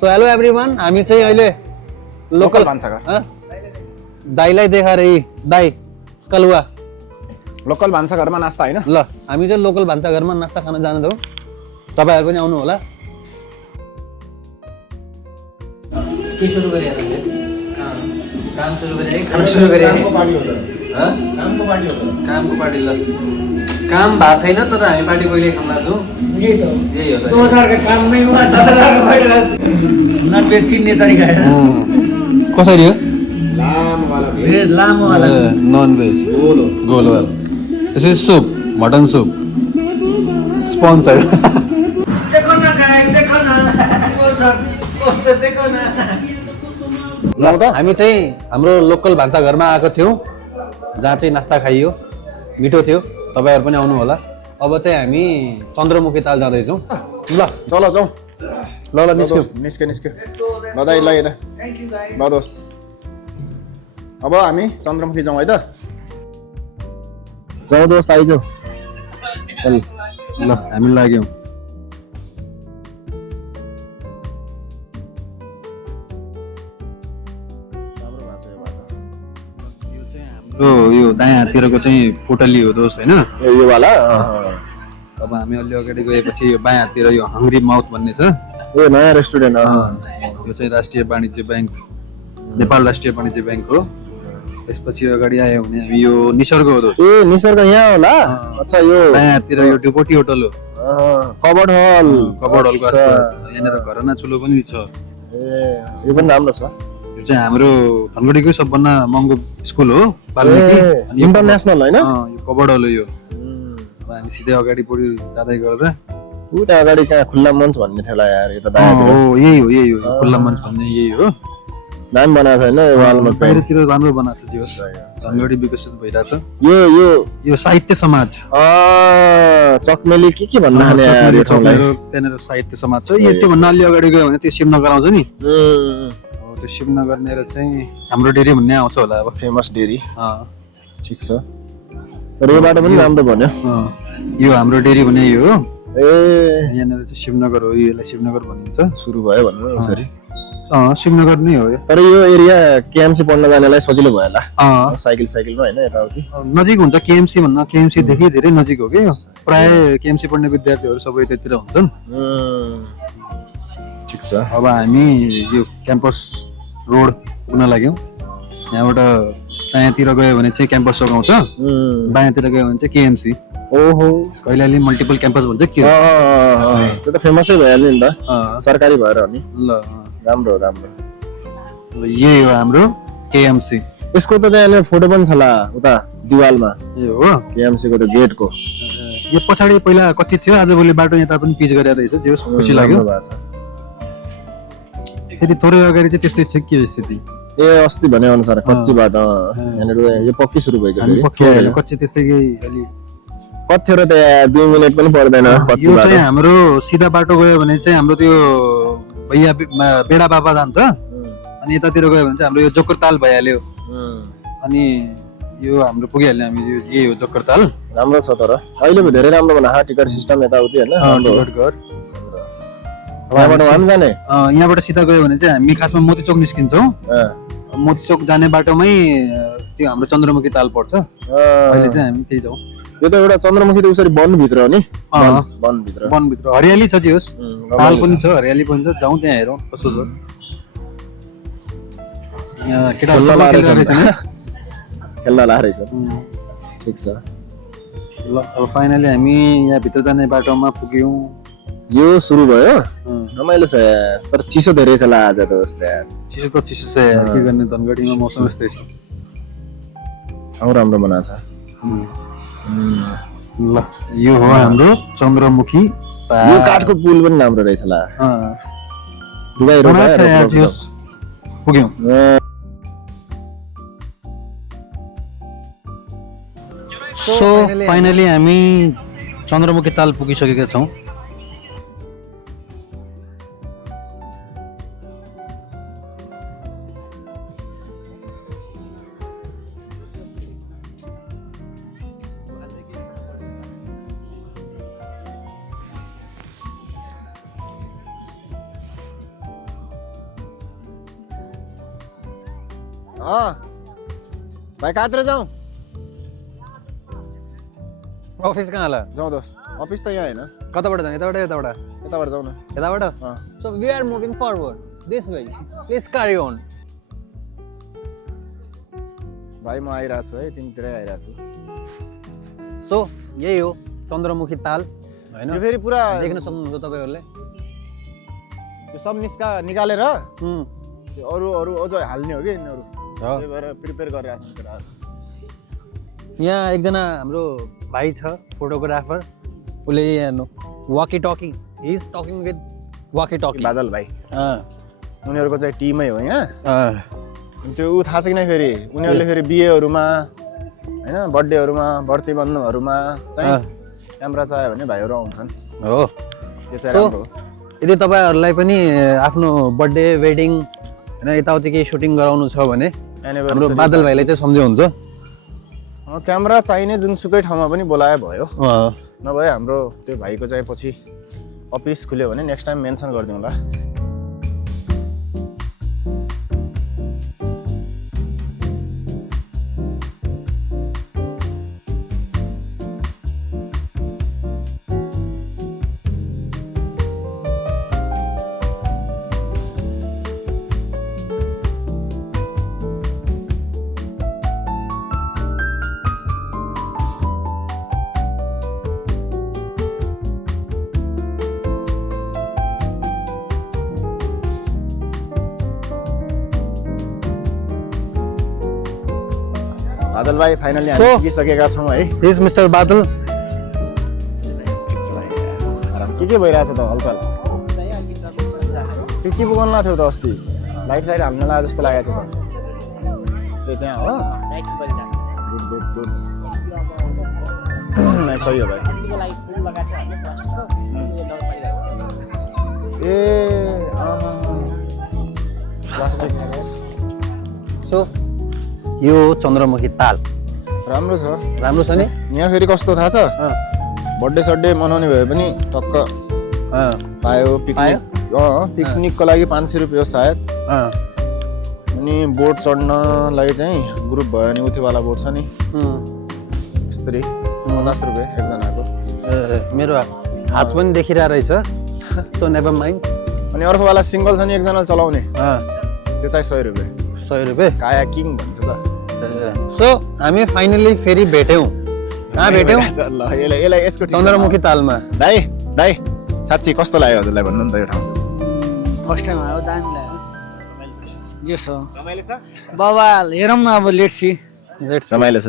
So hello everyone, हामी चाहिँ अहिले लोकल भान्साघर दाइलाई देखाएर दाइ कलुवा लोकल भान्साघरमा नास्ता हैन ल हामी चाहिँ लोकल भान्साघरमा नास्ता खान जाँदैछौँ। तपाईहरु पनि आउनु होला। के सुरु गरे काम सुरु गरे खाना सुरु गरे कामको पार्टी हो कामको पार्टी ल काम भएको छैन तर हामी पार्टी कहिले खान लाग्छौँ। यही हो त 2000 का काम नहीं हुआ 10,000 का फाइल नॉनवेज चिन्ने तरिका है। कसरी हो भेज लामो वाला नन भेज गोलो वाला। This is soup, mutton soup sponsor. देखो ना गाइस, देखो ना स्पॉन्सर देखो ना। ल हामी चाहिँ हाम्रो लोकल भान्साघरमा आएको थियौँ जहाँ चाहिँ नास्ता खाइयो, मिठो थियो। तपाईहरु पनि आउनु होला। अब चाहिँ हामी चन्द्रमुखी ताल जाँदैछौँ। ल चलो जाउँ ल ल निस्क्यौँ। निस्क्यो बधाई ल यता थैंक यू गाइस। ल दोस्त अब हामी चन्द्रमुखी जाउँ है त। जाउँ दोस्त आइजाऊ। ल हामी लाग्यौँ। यो दायाँ हाततिरको चाहिँ पोटली हो दोस्त होइन। यो वाला अब हामी अलि अगाडि गएपछि यो बायाँ हाततिर यो हङ्ग्री माउथ भन्ने छ। ए नयाँ रेस्टुरेन्ट यो चाहिँ राष्ट्रिय वाणिज्य ब्याङ्क, नेपाल राष्ट्रिय वाणिज्य ब्याङ्क हो। त्यसपछि अगाडि आयो भने हामी यो निसर्ग हो दोस्त। ए निसर्ग यहाँ होला। अच्छा यो दायाँ हाततिर यो ड्युपोटी होटल हो। कबर्ड हल कबर्ड हलको आसपास यहाँनिर घरना चुलो पनि छ। ए यो पनि राम्रो छ। यो चाहिँ हाम्रो धनगढीकै सबभन्दा महँगो स्कुल हो वाल्मिकी। अनि इन्टरनेसनल हैन? यो कबर्ड हल हो यो। अब हामी सिधै अगाडि बढी जाँदै गर्दा उता अगाडि कहाँ खुल्ला मञ्च भन्ने थियो यार यो त दायाँतिर। हो यही हो यही हो खुल्ला मञ्च भन्ने यही हो। दामी बनाएको छैन यो वालमा बाहिरतिर राम्रो बनाएको छ त्यो। धनगढी विकसित भइरहेछ। यो यो यो साहित्य समाज चकमेली के भन्दा खाने यार यो ठाउँलाई। त्यहाँनिर साहित्य समाज छ। यो त्योभन्दा अलि अगाडि गयो भने त्यो शिवनगर आउँछ नि। त्यो शिवनगर लिएर चाहिँ हाम्रो डेरी भन्ने आउँछ होला अब। फेमस डेरी ठिक छ। तर यो बाटो पनि राम्रो भन्यो। यो हाम्रो डेरी भन्ने यो हो। ए यहाँनिर चाहिँ शिवनगर हो। यसलाई शिवनगर भनिन्छ। सुरु भयो भन्नु यसरी। शिवनगर नै हो यो। तर यो एरिया केएमसी पढ्न जानेलाई सजिलो भयो होला। साइकलमा हैन यताउति नजिक हुन्छ। केएमसी भन्दा केएमसी देखि धेरै नजिक हो कि यो। प्राय केएमसी पढ्ने विद्यार्थीहरू सबै त्यतिर हुन्छन्। ठिक छ। अब हामी यो क्याम्पस रोड पुग्न लाग्यौँ। यहाँबाट दायाँतिर गयो भने चाहिँ क्याम्पस चौक आउँछ। बायाँतिर गयो भने चाहिँ केएमसी। ओहो कहिलेले मल्टिपल क्याम्पस भन्छ के। त्यो त फेमसै भइहाल्यो नि त। सरकारी भएर हो नि। ल राम्रो राम्रो। यही हो हाम्रो केएमसी। यसको त त्यहाँ फोटो पनि छ ला उता दिवालमा। यो हो केएमसी को त गेटको। यो पछाडि पहिला कच्ची थियो, आजभोलि बाटो यता पनि पिच गरेर रहेछ। जे खुसी लाग्यो। फेरि थोरै अगाडि चाहिँ त्यस्तै छ के स्थिति। ए अस्ति भने अनुसार कच्ची बाटो यहाँनिर यो पक्की सुरु भएको फेरि। कच्ची त्यस्तै अलि कतिखेर त 2 मिनेट पनि पर्दैन कच्ची यो बाटो। चाहिँ हाम्रो सिधा बाटो गयो भने चाहिँ हाम्रो त्यो भैया बेडा बाबा जान्छ। अनि यतातिर गयो भने चाहिँ हाम्रो यो जोकरताल भइहाल्यो। अनि यो हाम्रो पुगिहाल्यो हामी। यही हो जोकरताल। राम्रो छ तर अहिले पो धेरै राम्रो बना टिकट सिस्टम यताउति हैन। टिकट घर यहाँबाट हामी जाने। यहाँबाट सिधा गयो भने चाहिँ हामी खासमा मोती चोक निस्किन्छौँ। मोती चोक जाने बाटोमै त्यो हाम्रो चन्द्रमुखी ताल पर्छ। अहिले चाहिँ हामी त्यही जाउँ। यो त एउटा चन्द्रमुखी त उसरी वनभित्र हो नि। वनभित्र हरियाली छ जे होस्। ताल पनि छ, हरियाली पनि छ। जाउँ त्यहाँ हेरौँ कस्तो छ। खेल्न लाएर छ। ठिक छ। ल अब फाइनली हामी यहाँ भित्र जाने बाटोमा पुग्यौँ। यो सुरु भयो। रमाइलो छ यार। तर चिसो धेरै छ ला आज त दोस्त यार। चिसो त चिसो छ यार। के गर्ने धनगढीमा मौसम यस्तै छ। ठाउँ राम्रो बनाएको छ। ल यो हो हाम्रो चन्द्रमुखी। यो काठको पुल पनि राम्रो रहेछ ला। पुग्यौँ। सो फाइनली हामी चन्द्रमुखी ताल पुगिसकेका छौँ। भाइ कहाँतिर जाउँ अफिस कहाँ होला जाउँ दोस्त अफिस त यहाँ होइन कताबाट जाने यताबाट यताबाट यताबाट जाउँ न यताबाट so we are moving forward this way please carry on भाइ म आइरहेको छु है तिमीतिरै आइरहेको छु सो यही हो चन्द्रमुखी ताल होइन यो फेरि पुरा देख्न सक्नुहुन्छ तपाईँहरूले यो सब निकालेर त्यो अरू अझ हाल्ने हो कि यिनीहरू त्यही भएर प्रिपेयर गरेर राख्नु पर्छ यहाँ एकजना हाम्रो भाइ छ फोटोग्राफर उसले हेर्नु वाकी टकी हि इज टकिङ विथ वाकी टकी बादल भाइ उनीहरूको चाहिँ टिमै हो यहाँ त्यो ऊ थाहा छ कि नै फेरि उनीहरूले फेरि बिहेहरूमा होइन बर्थडेहरूमा व्रती बन्धुहरूमा चाहिँ क्यामेरा चाहियो भने भाइहरू आउँछन् हो त्यो चाहिँ राम्रो हो यदि तपाईँहरूलाई पनि आफ्नो बर्थडे वेडिङ होइन यताउति केही सुटिङ गराउनु छ भने हाम्रो बादल भाइले चाहिँ सम्झाउनुहुन्छ क्यामेरा चाहिने जुनसुकै ठाउँमा पनि बोलाए भयो नभए हाम्रो त्यो भाइको चाहिँ पछि अफिस खुल्यो भने नेक्स्ट टाइम मेन्सन गरिदिउँ होला बादल भाइ फाइनली हामी पुगिसकेका छौँ है दिस मिस्टर बादल के भइरहेछ त हलचल के पुगाउनु लाग्थ्यो त अस्ति लाइट साइड हाल्न लाग्यो जस्तो लागेको थियो त त्यो त्यहाँ हो गुड गुड गुड सही हो भाइ ए प्लास्टिक सो यो चन्द्रमुखी ताल राम्रो छ राम्रो छ नि यहाँ फेरि कस्तो थाहा छ बर्थडे सड्डे मनाउने भए पनि टक्क पायो पिकनिक पिकनिकको लागि 500 रुपियाँ सायद अनि बोट चढ्नलाई चाहिँ ग्रुप भयो भने उथिवाला बोट छ नि यस्तरी 50 रुपियाँ एकजनाको मेरो हात पनि देखिरहेको रहेछ सो नेभर माइन्ड अनि अर्कोवाला सिङ्गल छ नि एकजना चलाउने त्यो चाहिँ 100 रुपियाँ 100 रुपियाँ काया किङ भन्छ त सो हामी फाइनली फेरि भेट्यौँ कहाँ भेट्यौँ ल यसलाई यसको चन्द्रमुखी तालमा दाइ साँच्ची कस्तो लाग्यो हजुरलाई भन्नु नि त यो ठाउँ फर्स्ट टाइम आयो दामी लाग्यो जे छ बाबा हेरौँ न अब लेट्सी रमाइलो छ